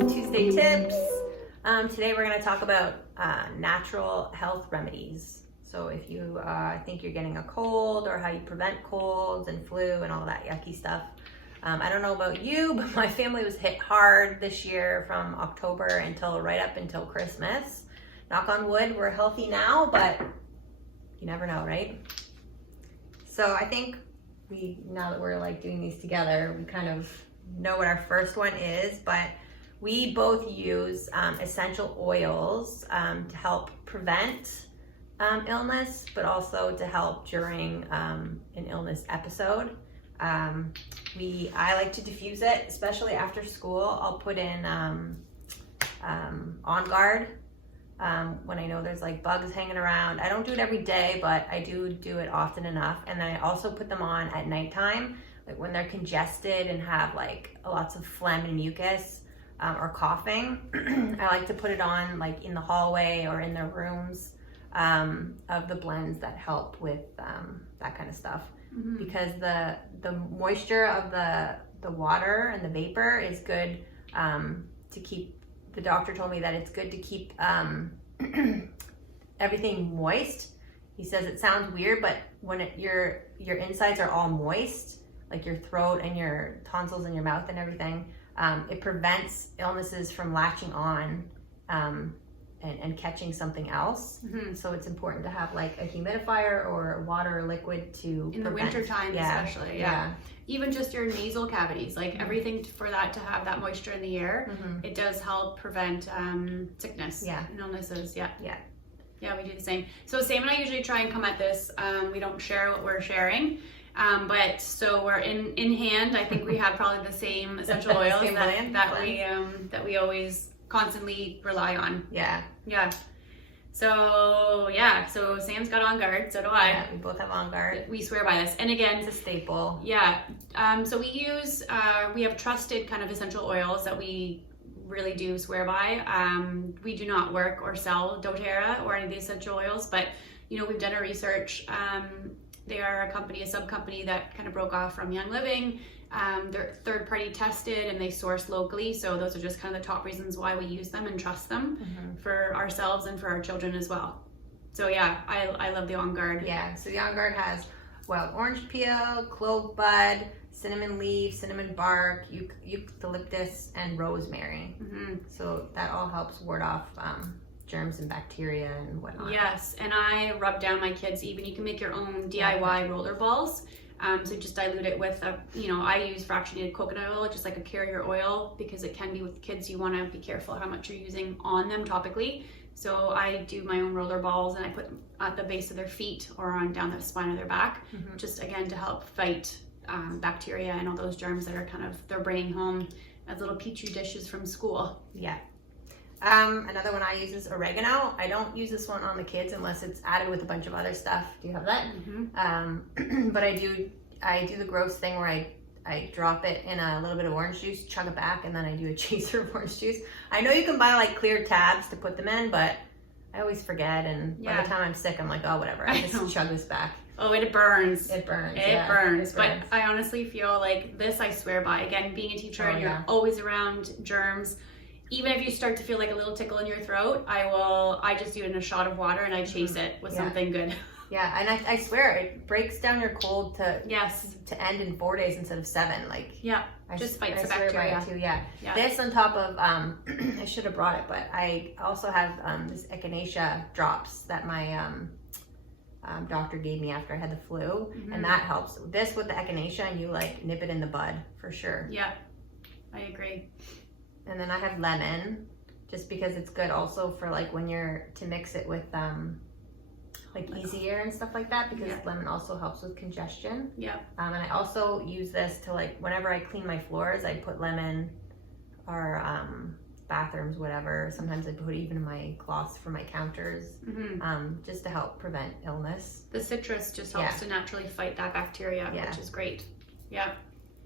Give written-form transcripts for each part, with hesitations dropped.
to Tuesday Tips. Today we're going to talk about natural health remedies. So if you think you're getting a cold, or how you prevent colds and flu and all that yucky stuff. I don't know about you, but my family was hit hard this year from October until right up until Christmas. Knock on wood, we're healthy now, but you never know, right? So I think now that we're like doing these together, we kind of know what our first one is, but we both use essential oils to help prevent illness, but also to help during an illness episode. I like to diffuse it, especially after school. I'll put in On Guard when I know there's like bugs hanging around. I don't do it every day, but I do it often enough. And then I also put them on at nighttime, like when they're congested and have like lots of phlegm and mucus or coughing. I like to put it on like in the hallway or in their rooms of the blends that help with that kind of stuff. Mm-hmm. Because the moisture of the water and the vapor is good to keep. The doctor told me that it's good to keep everything moist. He says it sounds weird, but when your insides are all moist, like your throat and your tonsils and your mouth and everything, it prevents illnesses from latching on and catching something else. Mm-hmm. So it's important to have like a humidifier or water or liquid to in prevent. The winter time, especially. Yeah. Even just your nasal cavities, like mm-hmm. everything for that to have that moisture in the air, mm-hmm. it does help prevent sickness and illnesses. Yeah, we do the same. So Sam and I usually try and come at this. We don't share what we're sharing. But so we're in hand. I think we have probably the same essential oils that we always constantly rely on. Yeah. So Sam's got On Guard, so do I. Yeah, we both have On Guard. We swear by this. And again, it's a staple. Yeah. So we have trusted kind of essential oils that we really do swear by. We do not work or sell doTERRA or any of the essential oils, but we've done our research. They are a sub-company that kind of broke off from Young Living. They're third-party tested and they source locally. So those are just kind of the top reasons why we use them and trust them mm-hmm. for ourselves and for our children as well. So yeah, I love the On Guard. Yeah, so the On Guard has wild orange peel, clove bud, cinnamon leaf, cinnamon bark, eucalyptus, and rosemary. Mm-hmm. So that all helps ward off germs and bacteria and whatnot. Yes, and I rub down my kids. Even you can make your own DIY roller balls. So just dilute it with I use fractionated coconut oil, just like a carrier oil, because it can be with kids. You want to be careful how much you're using on them topically. So I do my own roller balls and I put them at the base of their feet or on down the spine of their back, mm-hmm. just again to help fight bacteria and all those germs that are they're bringing home as little petri dishes from school. Yeah. Another one I use is oregano. I don't use this one on the kids unless it's added with a bunch of other stuff. Do you have that? Mm-hmm. But I do the gross thing where I drop it in a little bit of orange juice, chug it back, and then I do a chaser of orange juice. I know you can buy like clear tabs to put them in, but I always forget, and by the time I'm sick, I'm like, oh, whatever, I just chug this back. Oh, it burns. It burns. It burns. But I honestly feel like this I swear by. Again, being a teacher and you're always around germs. Even if you start to feel like a little tickle in your throat, I just do it in a shot of water and I chase it with something good. Yeah, and I swear it breaks down your cold to end in 4 days instead of 7. Like just fights the bacteria too. Yeah. This on top of I should have brought it, but I also have this echinacea drops that my doctor gave me after I had the flu, mm-hmm. and that helps. This with the echinacea, and you like nip it in the bud for sure. Yeah, I agree. And then I have lemon, just because it's good also for like when to mix it with like Easy Air and stuff like that, because lemon also helps with congestion. Yeah. And I also use this to like whenever I clean my floors, I put lemon or bathrooms, whatever. Sometimes I put even in my cloths for my counters, mm-hmm. Just to help prevent illness. The citrus just helps to naturally fight that bacteria, which is great. Yeah.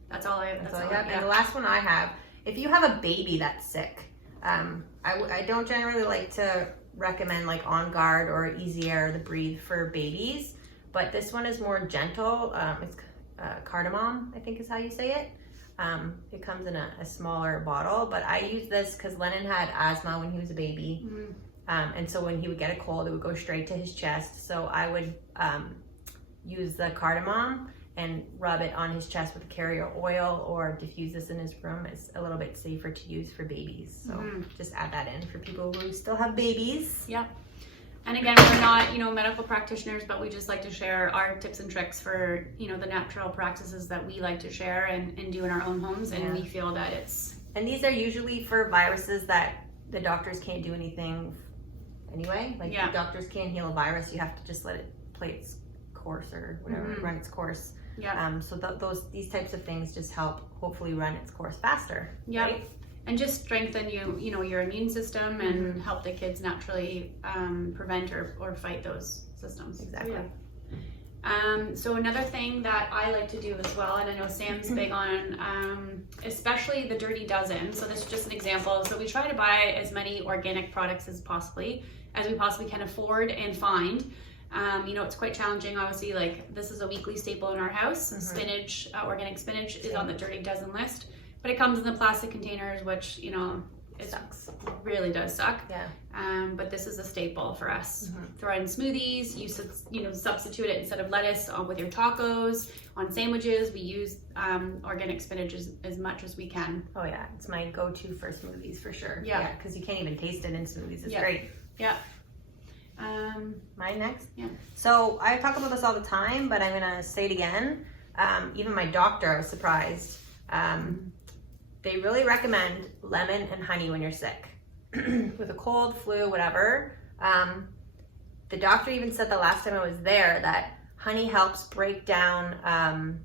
That's all I have. That's all I have. And the last one I have, if you have a baby that's sick, I don't generally like to recommend like On Guard or Easy Air, the Breathe for babies, but this one is more gentle. It's cardamom, I think is how you say it. It comes in a smaller bottle, but I use this because Lennon had asthma when he was a baby. And so when he would get a cold, it would go straight to his chest. So I would use the cardamom and rub it on his chest with a carrier oil, or diffuse this in his room. It's a little bit safer to use for babies. So just add that in for people who still have babies. Yep. And again, we're not, medical practitioners, but we just like to share our tips and tricks for, the natural practices that we like to share and do in our own homes. And we feel that it's... And these are usually for viruses that the doctors can't do anything anyway. Like the doctors can't heal a virus. You have to just let it play its course or whatever, run its course. Yeah. So these types of things just help hopefully run its course faster. Yeah. Right? And just strengthen your immune system and help the kids naturally prevent or fight those systems. Exactly. So another thing that I like to do as well, and I know Sam's big on, especially the Dirty Dozen. So this is just an example. So we try to buy as many organic products as we possibly can afford and find. It's quite challenging. Obviously, like this is a weekly staple in our house. Spinach, organic spinach is on the Dirty Dozen list, but it comes in the plastic containers, which, it sucks. Really does suck. Yeah. But this is a staple for us. Throw it in smoothies. Substitute it instead of lettuce with your tacos, on sandwiches. We use organic spinach as much as we can. Oh yeah, it's my go-to for smoothies for sure. Yeah. Because you can't even taste it in smoothies. It's great. Yeah. Mine next? Yeah. So I talk about this all the time, but I'm gonna say it again. Even my doctor, I was surprised. They really recommend lemon and honey when you're sick. With a cold, flu, whatever. The doctor even said the last time I was there that honey helps break down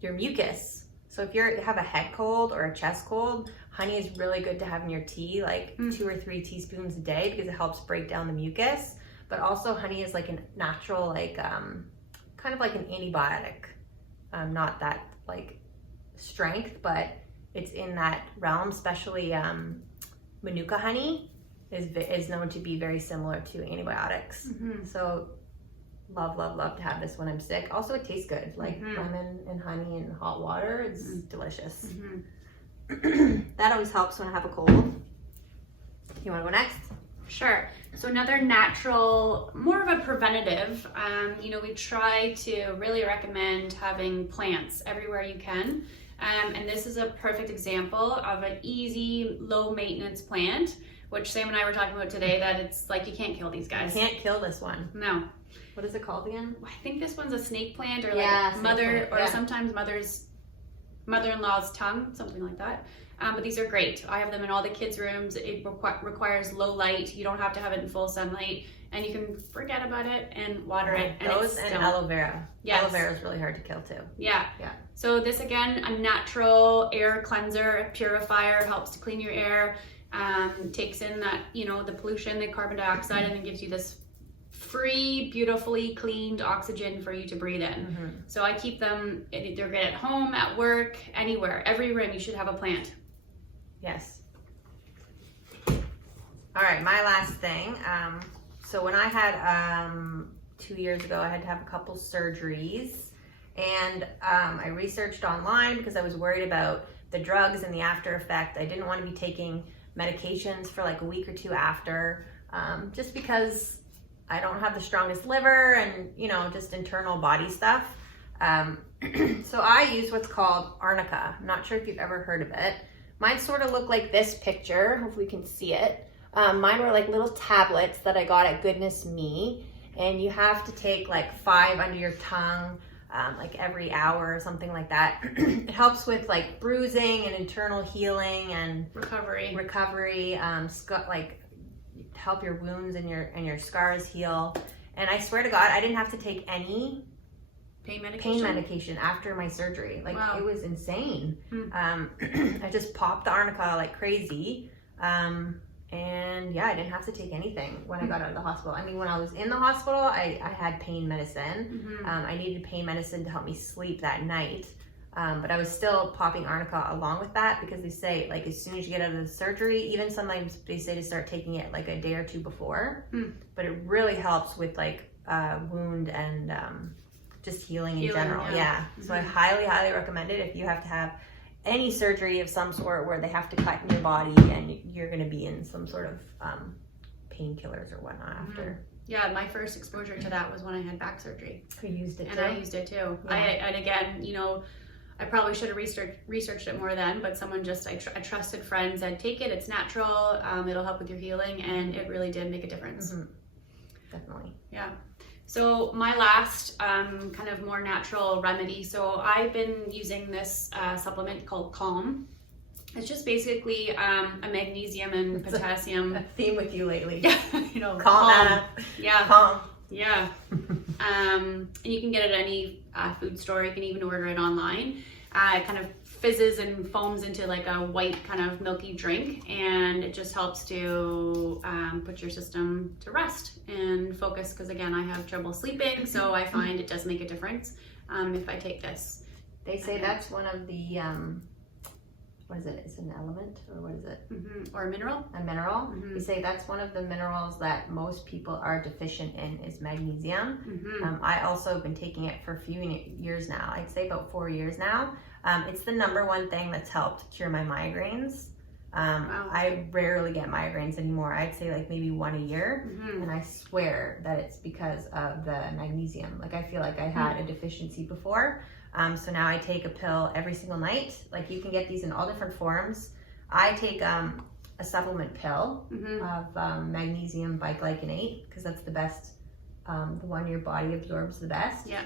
your mucus. So if you have a head cold or a chest cold, honey is really good to have in your tea, like 2 or 3 teaspoons a day, because it helps break down the mucus. But also honey is like a natural, like kind of like an antibiotic. Not that like strength, but it's in that realm. Especially Manuka honey is known to be very similar to antibiotics. So love to have this when I'm sick. Also, it tastes good, like lemon and honey and hot water. It's delicious. That always helps when I have a cold. You want to go next? Sure. So another natural, more of a preventative, we try to really recommend having plants everywhere you can. And this is a perfect example of an easy, low maintenance plant, which Sam and I were talking about today, that it's like you can't kill these guys. You can't kill this one. No. What is it called again? I think this one's a snake plant, or like mother, or sometimes mother-in-law's tongue, something like that. But these are great. I have them in all the kids' rooms. It requires low light. You don't have to have it in full sunlight, and you can forget about it and water it. And those and aloe vera. Yes. Aloe vera is really hard to kill too. Yeah. So this, again, a natural air cleanser, purifier, helps to clean your air, takes in that, the pollution, the carbon dioxide, and then gives you this free, beautifully cleaned oxygen for you to breathe in. So I keep them, they're good at home, at work, anywhere. Every room you should have a plant. Yes. All right, my last thing. So when I had 2 years ago, I had to have a couple surgeries, and I researched online because I was worried about the drugs and the after effect. I didn't want to be taking medications for like a week or 2 after, just because I don't have the strongest liver and just internal body stuff. So I use what's called arnica. I'm not sure if you've ever heard of it. Mine sort of look like this picture. Hopefully you can see it. Mine were like little tablets that I got at Goodness Me, and you have to take like 5 under your tongue, like every hour or something like that. It helps with like bruising and internal healing and recovery. Like help your wounds and your scars heal. And I swear to God, I didn't have to take any pain medication after my surgery. Like, wow. It was insane. I just popped the arnica like crazy. And yeah, I didn't have to take anything when I got out of the hospital. I mean, when I was in the hospital, I had pain medicine. I needed pain medicine to help me sleep that night. But I was still popping arnica along with that, because they say, like, as soon as you get out of the surgery, even sometimes they say to start taking it like a day or 2 before. But it really helps with like wound and just healing in general. Yeah. So I highly recommend it if you have to have any surgery of some sort where they have to cut in your body and you're going to be in some sort of painkillers or whatnot after. Yeah, my first exposure to that was when I had back surgery. You used it too? And I used it too. Yeah. And again, you know, I probably should have researched it more then, but someone just, I trusted friend said, take it, it's natural, it'll help with your healing, and it really did make a difference. Mm-hmm. Definitely. Yeah. So my last kind of more natural remedy, so I've been using this supplement called Calm. It's just basically a magnesium and potassium. A theme with you lately. You know, Calm, Anna. Yeah. Calm. Yeah. And you can get it at any food store. You can even order it online. It kind of fizzes and foams into like a white kind of milky drink, and it just helps to put your system to rest and focus, because again, I have trouble sleeping, so I find it does make a difference if I take this. They say that's one of the what is it? Is it an element or what is it? Mm-hmm. Or a mineral? A mineral. Mm-hmm. They say that's one of the minerals that most people are deficient in is magnesium. Mm-hmm. I also have been taking it for a few years now. I'd say about 4 years now. It's the #1 thing that's helped cure my migraines. Wow. I rarely get migraines anymore. I'd say like maybe 1 a year. Mm-hmm. And I swear that it's because of the magnesium. Like I feel like I had a deficiency before. So now I take a pill every single night. Like you can get these in all different forms. I take a supplement pill of magnesium biglycinate, because that's the best, the one your body absorbs the best. Yeah.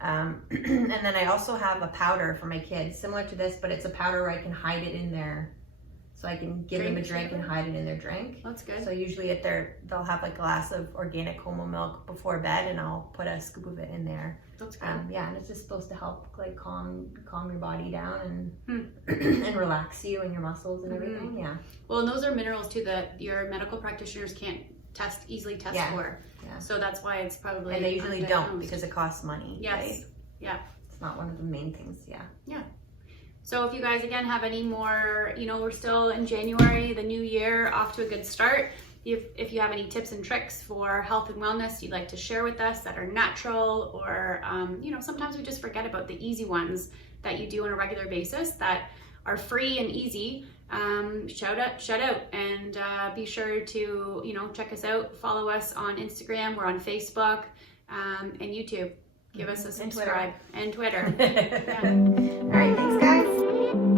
And then I also have a powder for my kids, similar to this, but it's a powder where I can hide it in there. So I can give them a drink and hide it in their drink. That's good. So usually they'll have like a glass of organic Como milk before bed, and I'll put a scoop of it in there. That's good. Yeah, and it's just supposed to help like calm your body down and and relax you and your muscles and everything. Yeah. Well, and those are minerals too that your medical practitioners can't easily test for. Yeah. So that's why it's probably, and they usually don't, undiagnosed. because it costs money. Yes. Right? Yeah. It's not one of the main things. Yeah. Yeah. So if you guys, again, have any more, you know, we're still in January, the new year, off to a good start. If you have any tips and tricks for health and wellness you'd like to share with us that are natural, or, you know, sometimes we just forget about the easy ones that you do on a regular basis that are free and easy, shout out, and be sure to, you know, check us out, follow us on Instagram, we're on Facebook, and YouTube. Give us a subscribe, and Twitter. Yeah. All right, thanks guys.